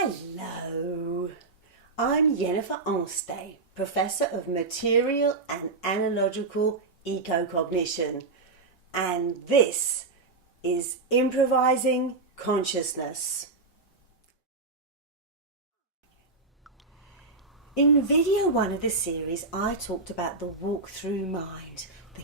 Hello, I'm Jennifer Onstey, Professor of Material and Analogical Ecocognition, and this is Improvising Consciousness. In video 1 of this series, I talked about the walk-through mind, the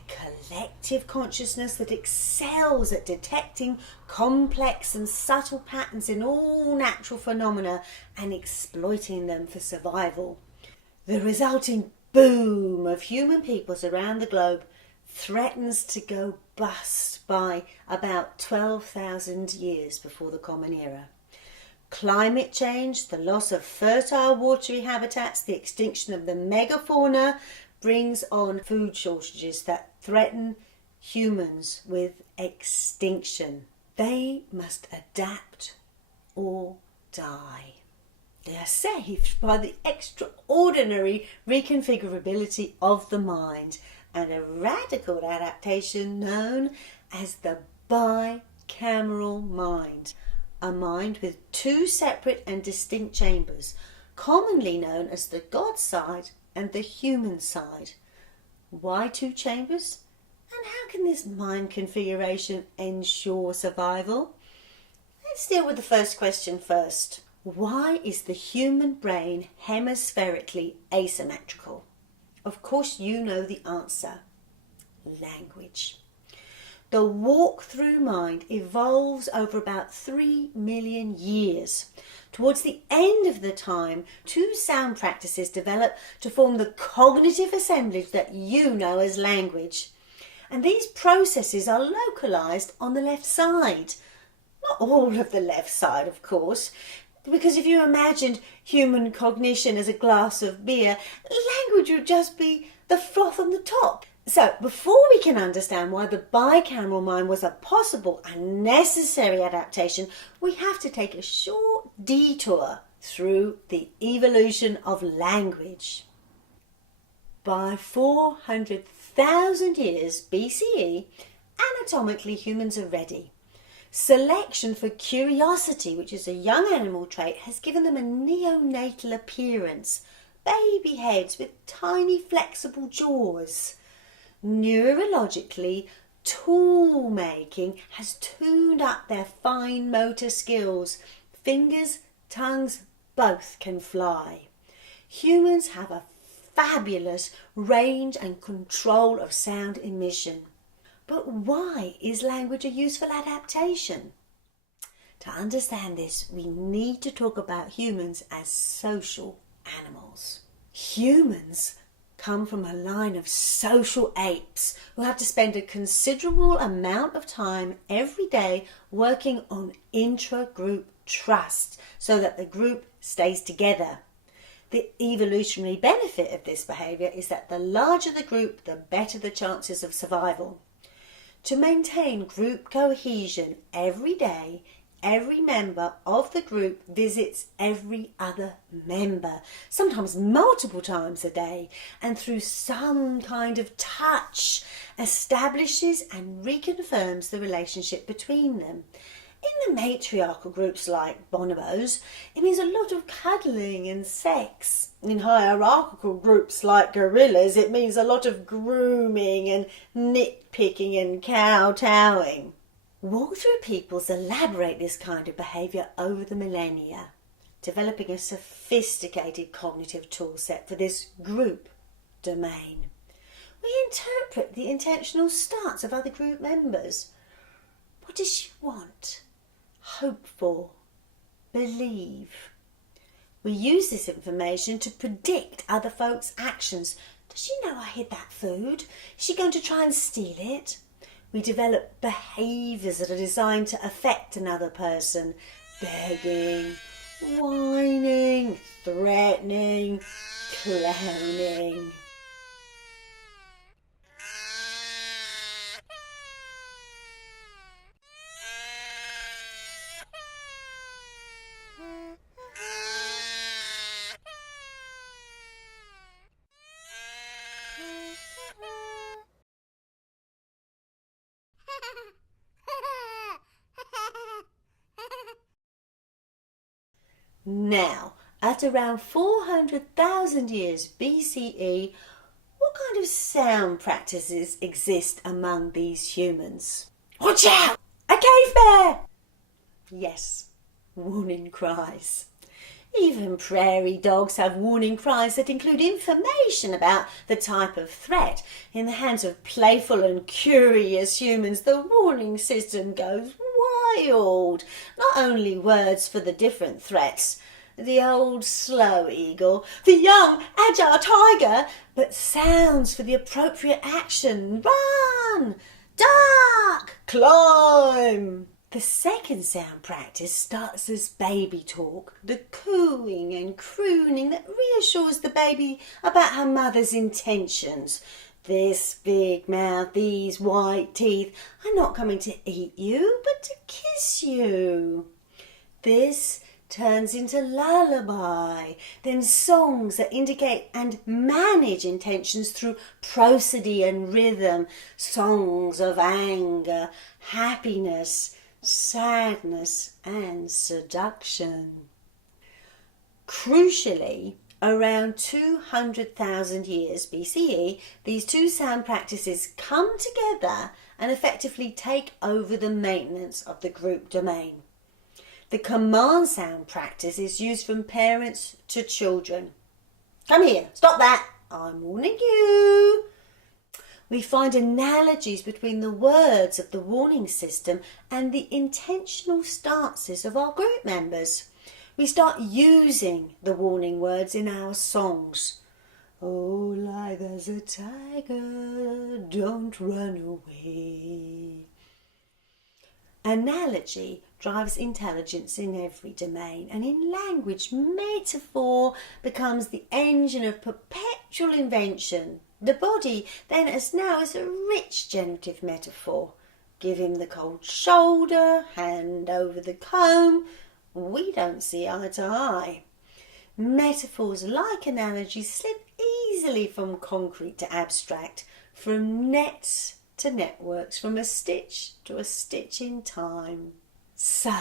collective consciousness that excels at detecting complex and subtle patterns in all natural phenomena and exploiting them for survival. The resulting boom of human peoples around the globe threatens to go bust by about 12,000 years before the Common Era. Climate change, the loss of fertile watery habitats, the extinction of the megafauna brings on food shortages that threaten humans with extinction. They must adapt or die. They are saved by the extraordinary reconfigurability of the mind and a radical adaptation known as the bicameral mind. A mind with two separate and distinct chambers, commonly known as the God side and the human side. Why two chambers? And how can this mind configuration ensure survival? Let's deal with the first question first. Why is the human brain hemispherically asymmetrical? Of course you know the answer. Language. The walk-through mind evolves over about 3 million years. Towards the end of the time, two sound practices develop to form the cognitive assemblage that you know as language. And these processes are localized on the left side. Not all of the left side, of course, because if you imagined human cognition as a glass of beer, language would just be the froth on the top. So, before we can understand why the bicameral mind was a possible and necessary adaptation, we have to take a short detour through the evolution of language. By 400,000 years BCE, anatomically humans are ready. Selection for curiosity, which is a young animal trait, has given them a neonatal appearance. Baby heads with tiny flexible jaws. Neurologically, tool making has tuned up their fine motor skills. Fingers, tongues, both can fly. Humans have a fabulous range and control of sound emission. But why is language a useful adaptation? To understand this, we need to talk about humans as social animals. Humans come from a line of social apes who have to spend a considerable amount of time every day working on intra-group trust so that the group stays together. The evolutionary benefit of this behaviour is that the larger the group, the better the chances of survival. To maintain group cohesion every day, every member of the group visits every other member, sometimes multiple times a day, and through some kind of touch establishes and reconfirms the relationship between them. In the matriarchal groups like bonobos, it means a lot of cuddling and sex. In hierarchical groups like gorillas, it means a lot of grooming and nitpicking and kowtowing. Walk-through peoples elaborate this kind of behaviour over the millennia, developing a sophisticated cognitive toolset for this group domain. We interpret the intentional stance of other group members. What does she want? Hope for? Believe? We use this information to predict other folks' actions. Does she know I hid that food? Is she going to try and steal it? We develop behaviours that are designed to affect another person. Begging, whining, threatening, clowning. Now, at around 400,000 years BCE, what kind of sound practices exist among these humans? Watch out! A cave bear! Yes, warning cries. Even prairie dogs have warning cries that include information about the type of threat. In the hands of playful and curious humans, the warning system goes wild. Not only words for the different threats, the old slow eagle, the young agile tiger, but sounds for the appropriate action. Run! Duck! Climb! The second sound practice starts as baby talk, the cooing and crooning that reassures the baby about her mother's intentions. This big mouth, these white teeth are not coming to eat you, but to kiss you. This turns into lullaby, then songs that indicate and manage intentions through prosody and rhythm, songs of anger, happiness, sadness and seduction. Crucially, around 200,000 years BCE, these two sound practices come together and effectively take over the maintenance of the group domain. The command sound practice is used from parents to children. Come here, stop that, I'm warning you. We find analogies between the words of the warning system and the intentional stances of our group members. We start using the warning words in our songs. Oh, like there's a tiger, don't run away. Analogy drives intelligence in every domain, and in language, metaphor becomes the engine of perpetual invention. The body then is a rich generative metaphor. Give him the cold shoulder, hand over the comb. We don't see eye to eye. Metaphors like analogies slip easily from concrete to abstract, from nets to networks, from a stitch to a stitch in time. So,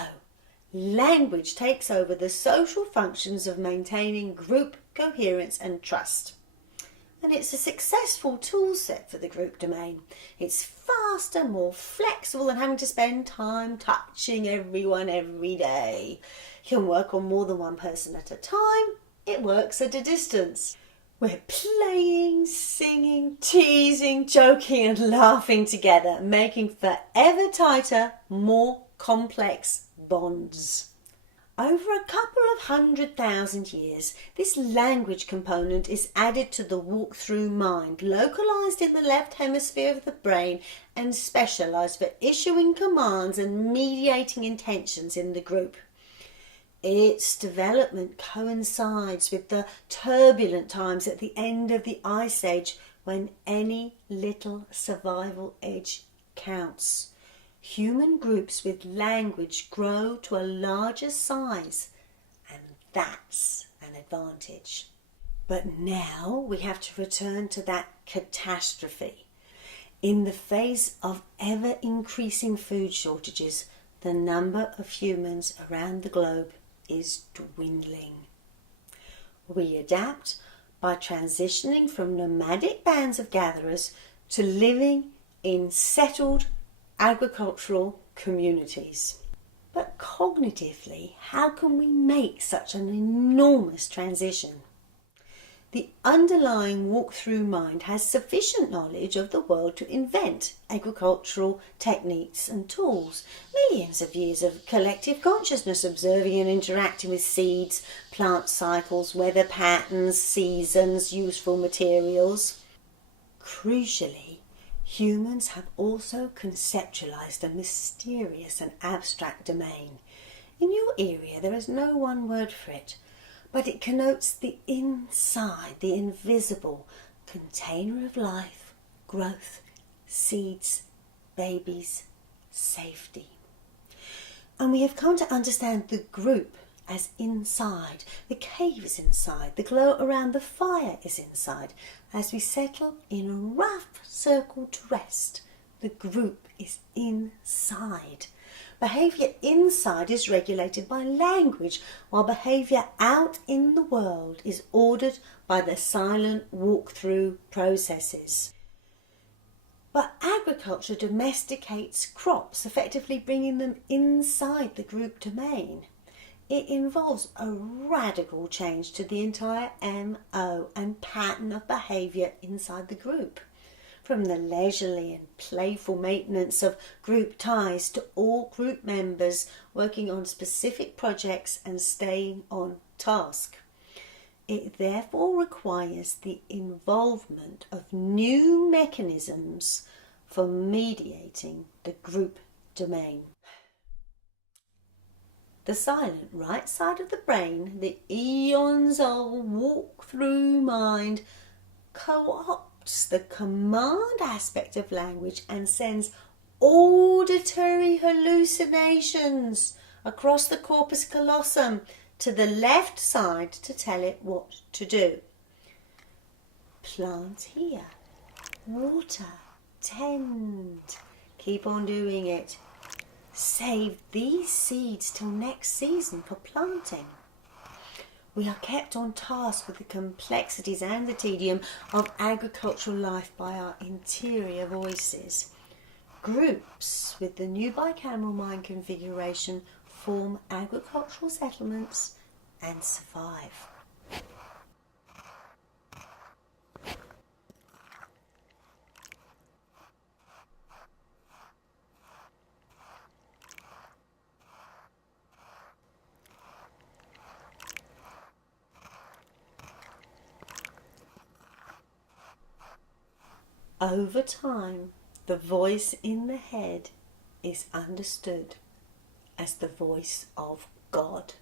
language takes over the social functions of maintaining group coherence and trust. And it's a successful tool set for the group domain. It's faster, more flexible than having to spend time touching everyone every day. You can work on more than one person at a time. It works at a distance. We're playing, singing, teasing, joking and laughing together, making forever tighter, more complex bonds. Over a couple of 100,000 years, this language component is added to the walk-through mind, localized in the left hemisphere of the brain and specialized for issuing commands and mediating intentions in the group. Its development coincides with the turbulent times at the end of the Ice Age, when any little survival edge counts. Human groups with language grow to a larger size, and that's an advantage. But now we have to return to that catastrophe. In the face of ever-increasing food shortages, the number of humans around the globe is dwindling. We adapt by transitioning from nomadic bands of gatherers to living in settled agricultural communities. But cognitively, how can we make such an enormous transition? The underlying walk-through mind has sufficient knowledge of the world to invent agricultural techniques and tools. Millions of years of collective consciousness observing and interacting with seeds, plant cycles, weather patterns, seasons, useful materials. Crucially, humans have also conceptualized a mysterious and abstract domain. In your area, there is no one word for it, but it connotes the inside, the invisible container of life, growth, seeds, babies, safety. And we have come to understand the group as inside. The cave is inside. The glow around the fire is inside. As we settle in a rough circle to rest, the group is inside. Behaviour inside is regulated by language, while behaviour out in the world is ordered by the silent walk-through processes. But agriculture domesticates crops, effectively bringing them inside the group domain. It involves a radical change to the entire MO and pattern of behaviour inside the group. From the leisurely and playful maintenance of group ties to all group members working on specific projects and staying on task. It therefore requires the involvement of new mechanisms for mediating the group domain. The silent right side of the brain, the eons of walk-through mind, co-opts the command aspect of language and sends auditory hallucinations across the corpus callosum to the left side to tell it what to do. Plant here, water, tend, keep on doing it. Save these seeds till next season for planting. We are kept on task with the complexities and the tedium of agricultural life by our interior voices. Groups with the new bicameral mind configuration form agricultural settlements and survive. Over time, the voice in the head is understood as the voice of God.